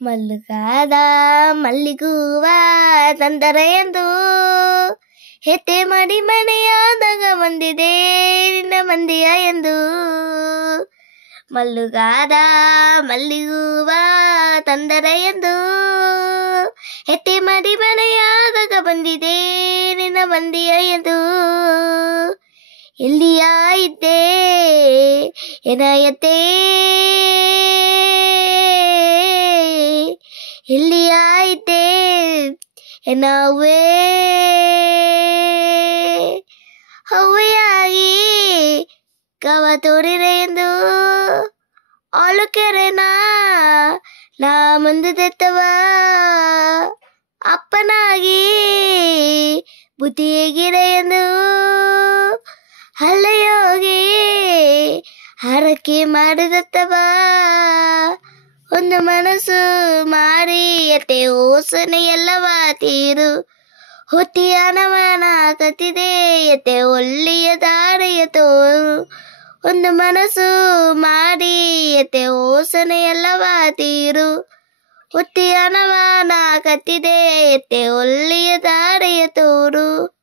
ಮಲ್ಲುಗಾದ ಮಲ್ಲಿಗೂವ ತಂದರ ಎಂದು ಹೆತ್ತೆ ಮಾಡಿ ಮನೆಯಾದಾಗ ಬಂದಿದೆ ನಿನ್ನ ಮಂದಿಯ ಎಂದು. ಮಲ್ಲುಗಾದ ಮಲ್ಲಿಗೂವ ತಂದರ ಎಂದು ಹೆತ್ತೆ ಮಾಡಿ ಮನೆಯಾದಾಗ ಬಂದಿದೆ ನಿನ್ನ ಮಂದಿಯ ಎಂದು. ಎಲ್ಲಿಯ ಇದ್ದೆ ಏನಾಯತ್ತೆ, ಎಲ್ಲಿಯ ಇದ್ದೆ ಏನಾವೇ, ಹವ್ವೆಯಾಗಿ ಕವ ತೋರಿರೆ ಎಂದು. ಆಳು ಕೆರೆನಾ ನಾ ಮುಂದೆ ತೆತ್ತವ ಅಪ್ಪನಾಗಿ ಬುದ್ಧಿ ಹೇಗಿದೆ ಎಂದು. ಹಳ್ಳೆಯೋಗಿ ಹರಕೆ ಮಾಡಿದತ್ತವ ಒಂದು ಮನಸ್ಸು ಮಾರಿ ಎತ್ತೆ ಓಸನೆ ಎಲ್ಲವ ತೀರು. ಹುಟ್ಟಿಯನವನ ಕತ್ತಿದೆ ಎತ್ತೆ ಒಳ್ಳೆಯ ದಾರಿಯ ತೋರು. ಒಂದು ಮನಸ್ಸು ಮಾಡಿ ಎತ್ತೆ ಓಸನೆ ಎಲ್ಲವ ತೀರು. ಹುಟ್ಟಿಯನವನ ಕತ್ತಿದೆ ಎತ್ತೆ ಒಳ್ಳೆಯ ದಾರಿಯ ತೋರು.